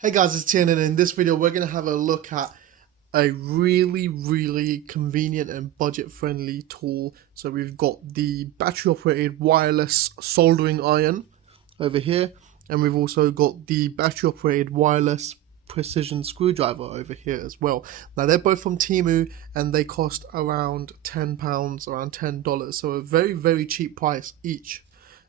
Hey guys, it's Tien, and in this video we're going to have a look at a really convenient and budget friendly tool. So we've got the battery operated wireless soldering iron over here, and we've also got the battery operated wireless precision screwdriver over here as well. Now they're both from TEMU and they cost around £10, around $10, so a very cheap price each.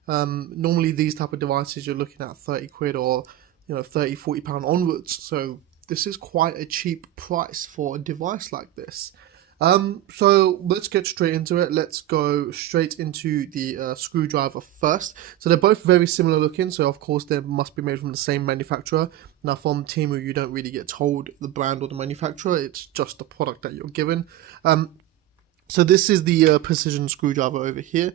Normally these type of devices you're looking at 30 quid or 30-40 pound onwards, so this is quite a cheap price for a device like this. So let's get straight into it. Let's go straight into the screwdriver first. So they're both very similar looking, so of course they must be made from the same manufacturer. Now from TEMU you don't really get told the brand or the manufacturer, it's just the product that you're given. So this is the precision screwdriver over here.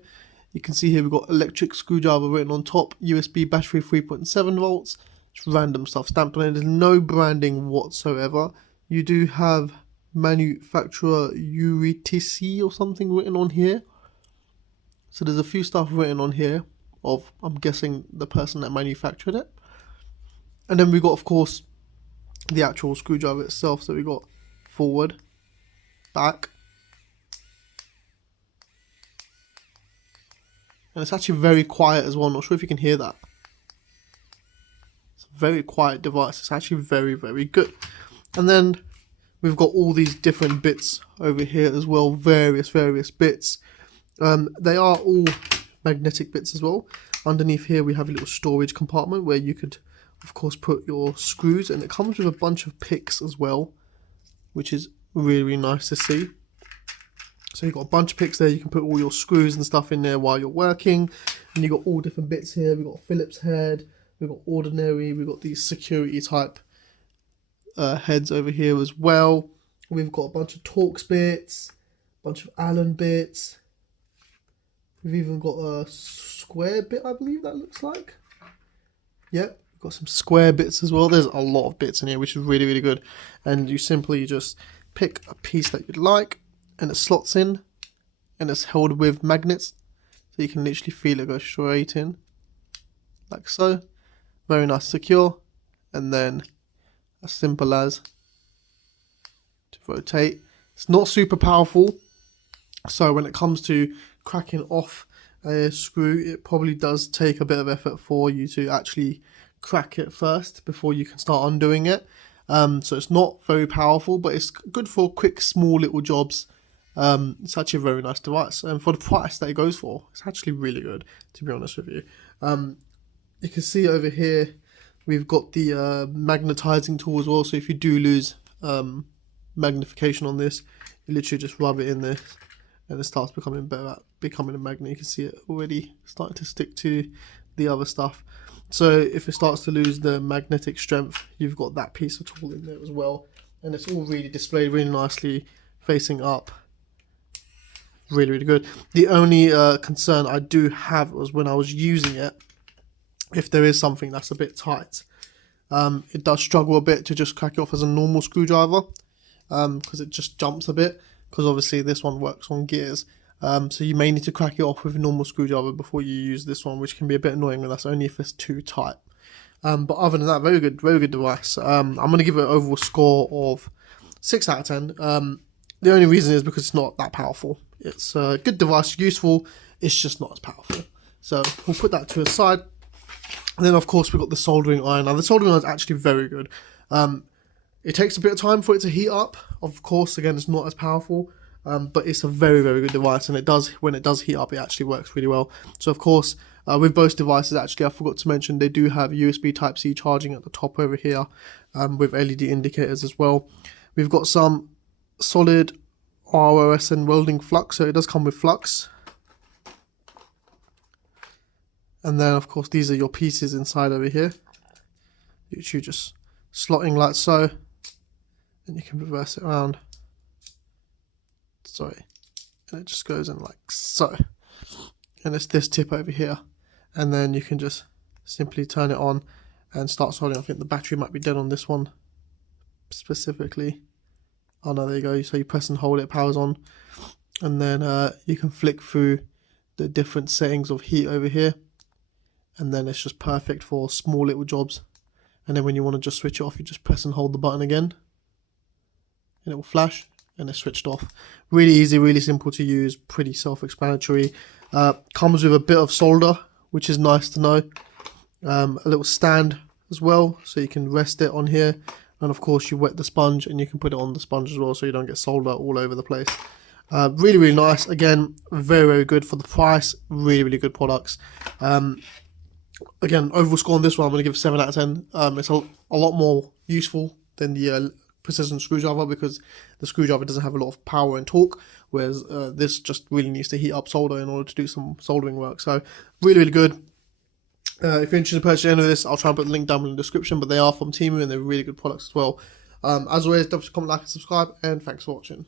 You can see here we've got electric screwdriver written on top, USB battery 3.7 volts. It's random stuff stamped on it. There's no branding whatsoever. You do have manufacturer UTC or something written on here. So there's a few stuff written on here of, I'm guessing, the person that manufactured it. And then we got, of course, the actual screwdriver itself. So we got forward, back. And it's actually very quiet as well. I'm not sure if you can hear that. It's a very quiet device. It's actually very good. And then we've got all these different bits over here as well. Various bits. They are all magnetic bits as well. Underneath here we have a little storage compartment where you could, of course, put your screws. And it comes with a bunch of picks as well, which is really nice to see. So you've got a bunch of picks there, you can put all your screws and stuff in there while you're working. And you've got all different bits here. We've got Phillips head, we've got ordinary, we've got these security type heads over here as well. We've got a bunch of Torx bits, a bunch of Allen bits. We've even got a square bit, I believe that looks like. Yep, we've got some square bits as well. There's a lot of bits in here, which is really good. And you simply just pick a piece that you'd like, and it slots in, and it's held with magnets, so you can literally feel it go straight in, like so. Very nice, secure. And then as simple as to rotate. It's not super powerful, so when it comes to cracking off a screw, it probably does take a bit of effort for you to actually crack it first before you can start undoing it. So it's not very powerful, but it's good for quick small little jobs. It's actually a very nice device, and for the price that it goes for, it's actually really good, to be honest with you. You can see over here we've got the magnetizing tool as well, so if you do lose magnification on this, you literally just rub it in there and it starts becoming better at becoming a magnet. You can see it already starting to stick to the other stuff. So if it starts to lose the magnetic strength, you've got that piece of tool in there as well, and it's all really displayed really nicely facing up. Really good. The only concern I do have was when I was using it, if there is something that's a bit tight, it does struggle a bit to just crack it off as a normal screwdriver, because it just jumps a bit, because obviously this one works on gears. So you may need to crack it off with a normal screwdriver before you use this one, which can be a bit annoying, and that's only if it's too tight. But other than that, very good device. I'm going to give it an overall score of 6 out of 10. The only reason is because it's not that powerful. It's a good device, useful, it's just not as powerful. So we'll put that to a side. And then of course we've got the soldering iron. Now the soldering iron is actually very good. It takes a bit of time for it to heat up. Of course, again, it's not as powerful, but it's a very good device, and it does, when it does heat up, it actually works really well. So of course, with both devices, actually, I forgot to mention, they do have USB Type-C charging at the top over here, with LED indicators as well. We've got some solid ROS and welding flux, so it does come with flux. And then of course these are your pieces inside over here, which you just slotting like so, and you can reverse it around, and it just goes in like so, and it's this tip over here, and then you can just simply turn it on and start soldering. I think the battery might be dead on this one specifically. Oh no, there you go. So you press and hold it, powers on, and then you can flick through the different settings of heat over here, and then it's just perfect for small little jobs and then when you want to just switch it off, you just press and hold the button again, and it will flash, and it's switched off. Really easy, really simple to use, pretty self-explanatory. Comes with a bit of solder, which is nice to know. A little stand as well, so you can rest it on here, and of course you wet the sponge and you can put it on the sponge as well, so you don't get solder all over the place. Really, really nice. Again, very, very good for the price. Really, really good products. Again, overall score on this one, I'm going to give 7 out of 10. It's a lot more useful than the precision screwdriver, because the screwdriver doesn't have a lot of power and torque, whereas this just really needs to heat up solder in order to do some soldering work. So really, really good. If you're interested in purchasing any of this, I'll try and put the link down in the description, but they are from TEMU and they're really good products as well. As always, don't forget to comment, like and subscribe, and thanks for watching.